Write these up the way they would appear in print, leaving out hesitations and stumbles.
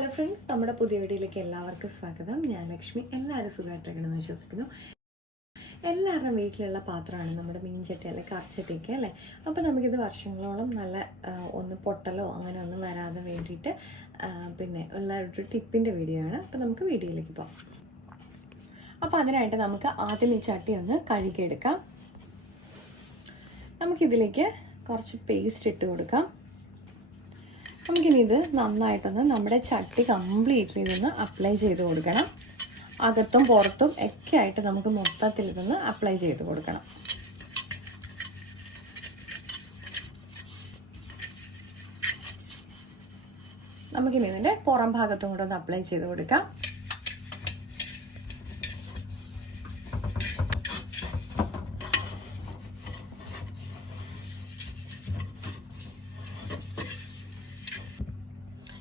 Hello friends, നമ്മുടെ പുതിയ വീഡിയോയിലേക്ക് എല്ലാവർക്കും സ്വാഗതം. ഞാൻ ലക്ഷ്മി. എല്ലാവരും സുഖമായിട്ടിരിക്കണമെന്ന് വിശ്വസിക്കുന്നു. എല്ലാവരുടെയും വീട്ടിലുള്ള പാത്രമാണ് നമ്മുടെ മീൻചട്ടി അല്ലെങ്കിൽ കറിച്ചട്ടിയൊക്കെ അല്ലേ. അപ്പോൾ നമുക്കിത് വർഷങ്ങളോളം നല്ല ഒന്ന് പൊട്ടലോ അങ്ങനെ ഒന്നും വരാതെ വേണ്ടിയിട്ട് പിന്നെ ഉള്ള ഒരു ടിപ്പിൻ്റെ വീഡിയോ ആണ്. അപ്പോൾ നമുക്ക് വീഡിയോയിലേക്ക് പോകാം. അപ്പോൾ അതിനായിട്ട് നമുക്ക് ആദ്യം ഈ ചട്ടി ഒന്ന് കഴുകിയെടുക്കാം. നമുക്കിതിലേക്ക് കുറച്ച് പേസ്റ്റ് ഇട്ട് കൊടുക്കാം. നമുക്കിനി ഇത് നന്നായിട്ടൊന്ന് നമ്മുടെ ചട്ടി കംപ്ലീറ്റ്ലി ഇതൊന്ന് അപ്ലൈ ചെയ്ത് കൊടുക്കണം. അകത്തും പുറത്തും ഒക്കെ ആയിട്ട് നമുക്ക് മൊത്തത്തിൽ ഇതൊന്ന് അപ്ലൈ ചെയ്ത് കൊടുക്കണം. നമുക്കിനി ഇതിൻ്റെ പുറം ഭാഗത്തും കൂടെ ഒന്ന് അപ്ലൈ ചെയ്ത് കൊടുക്കാം.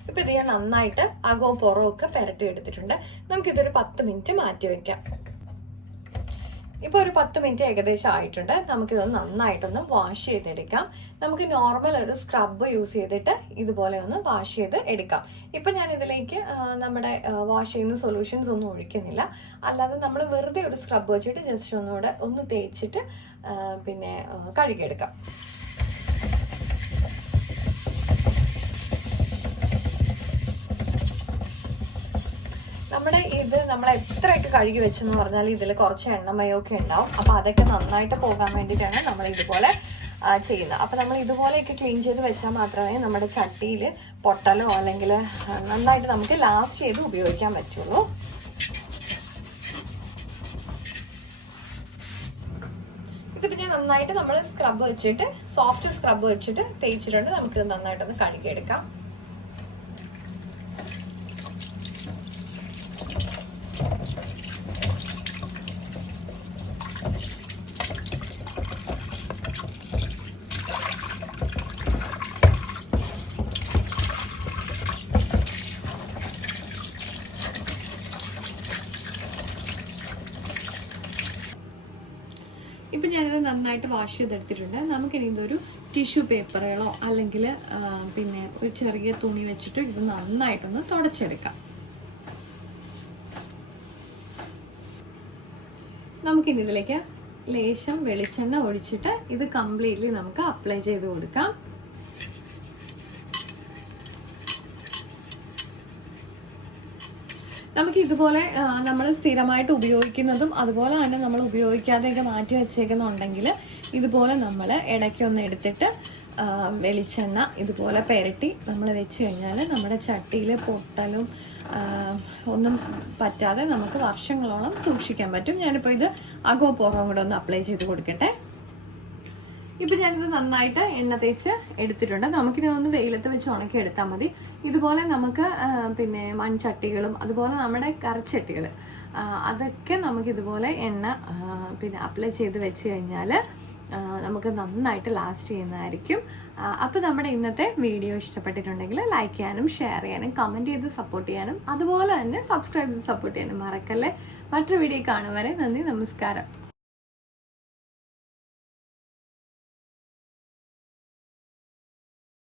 ഇപ്പോൾ ഇത് ഞാൻ നന്നായിട്ട് അകവും പുറവും ഒക്കെ പുരട്ടി എടുത്തിട്ടുണ്ട്. നമുക്കിതൊരു 10 മിനിറ്റ് മാറ്റി വയ്ക്കാം. ഇപ്പോൾ ഒരു 10 മിനിറ്റ് ഏകദേശം ആയിട്ടുണ്ട്. നമുക്കിതൊന്ന് നന്നായിട്ടൊന്ന് വാഷ് ചെയ്തെടുക്കാം. നമുക്ക് നോർമൽ ഒരു സ്ക്രബ് യൂസ് ചെയ്തിട്ട് ഇതുപോലെ ഒന്ന് വാഷ് ചെയ്ത് എടുക്കാം. ഇപ്പം ഞാൻ ഇതിലേക്ക് നമ്മുടെ വാഷ് ചെയ്യുന്ന സൊല്യൂഷൻസ് ഒന്നും ഒഴിക്കുന്നില്ല. അല്ലാതെ നമ്മൾ വെറുതെ ഒരു സ്ക്രബ് വെച്ചിട്ട് ജസ്റ്റ് ഒന്നുകൂടെ ഒന്ന് തേച്ചിട്ട് പിന്നെ കഴുകിയെടുക്കാം. നമ്മൾ എത്രയൊക്കെ കഴുകി വെച്ചെന്ന് പറഞ്ഞാൽ ഇതിൽ കുറച്ച് എണ്ണമയമൊക്കെ ഉണ്ടാവും. അപ്പോൾ അതൊക്കെ നന്നായിട്ട് പോകാൻ വേണ്ടിയിട്ടാണ് നമ്മൾ ഇതുപോലെ ചെയ്യുന്നത്. അപ്പോൾ നമ്മൾ ഇതുപോലെയൊക്കെ ക്ലീൻ ചെയ്ത് വെച്ചാൽ മാത്രമേ നമ്മുടെ ചട്ടിയിൽ പൊട്ടലോ അല്ലെങ്കിൽ നന്നായിട്ട് നമുക്ക് ലാസ്റ്റ് ചെയ്ത് ഉപയോഗിക്കാൻ പറ്റുള്ളൂ. ഇതിപ്പോൾ ഞാൻ നന്നായിട്ട് നമ്മൾ സ്ക്രബ് വെച്ചിട്ട് സോഫ്റ്റ് സ്ക്രബ് വെച്ചിട്ട് തേച്ചിട്ടുണ്ട്. നമുക്ക് നന്നായിട്ടൊന്ന് കഴുകിയെടുക്കാം. ഇപ്പം ഞാനിത് നന്നായിട്ട് വാഷ് ചെയ്തെടുത്തിട്ടുണ്ട്. നമുക്കിനി ഇതൊരു ടിഷ്യൂ പേപ്പറുകളോ അല്ലെങ്കിൽ പിന്നെ ഒരു ചെറിയ തുണി വെച്ചിട്ട് ഇത് നന്നായിട്ടൊന്ന് തുടച്ചെടുക്കാം. നമുക്കിനി ഇതിലേക്ക് ലേശം വെളിച്ചെണ്ണ ഒഴിച്ചിട്ട് ഇത് കംപ്ലീറ്റ്ലി നമുക്ക് അപ്ലൈ ചെയ്ത് കൊടുക്കാം. നമുക്ക് ഇതുപോലെ നമ്മൾ സ്ഥിരമായിട്ട് ഉപയോഗിക്കുന്നതും അതുപോലെ തന്നെ നമ്മൾ ഉപയോഗിക്കാതെയൊക്കെ മാറ്റി വെച്ചേക്കുന്നുണ്ടെങ്കിൽ ഇതുപോലെ നമ്മൾ ഇടയ്ക്കൊന്ന് എടുത്തിട്ട് വെളിച്ചെണ്ണ ഇതുപോലെ പുരട്ടി നമ്മൾ വെച്ച് കഴിഞ്ഞാൽ നമ്മുടെ ചട്ടിയിൽ പൊട്ടലും ഒന്നും പറ്റാതെ നമുക്ക് വർഷങ്ങളോളം സൂക്ഷിക്കാൻ പറ്റും. ഞാനിപ്പോൾ ഇത് അകവും പുറവും കൂടെ ഒന്ന് അപ്ലൈ ചെയ്ത് കൊടുക്കട്ടെ. ഇപ്പം ഞാനിത് നന്നായിട്ട് എണ്ണ തേച്ച് എടുത്തിട്ടുണ്ട്. നമുക്കിത് ഒന്ന് വെയിലത്ത് വെച്ച് ഉണക്കി എടുത്താൽ മതി. ഇതുപോലെ നമുക്ക് പിന്നെ മൺചട്ടികളും അതുപോലെ നമ്മുടെ കറിച്ചട്ടികൾ അതൊക്കെ നമുക്കിതുപോലെ എണ്ണ പിന്നെ അപ്ലൈ ചെയ്ത് വെച്ച് കഴിഞ്ഞാൽ നമുക്ക് നന്നായിട്ട് ലാസ്റ്റ് ചെയ്യുന്നതായിരിക്കും. അപ്പോൾ നമ്മുടെ ഇന്നത്തെ വീഡിയോ ഇഷ്ടപ്പെട്ടിട്ടുണ്ടെങ്കിൽ ലൈക്ക് ചെയ്യാനും ഷെയർ ചെയ്യാനും കമൻറ്റ് ചെയ്ത് സപ്പോർട്ട് ചെയ്യാനും അതുപോലെ തന്നെ സബ്സ്ക്രൈബ് ചെയ്ത് സപ്പോർട്ട് ചെയ്യാനും മറക്കല്ലേ. മറ്റൊരു വീഡിയോ കാണും വരെ നന്ദി, നമസ്കാരം.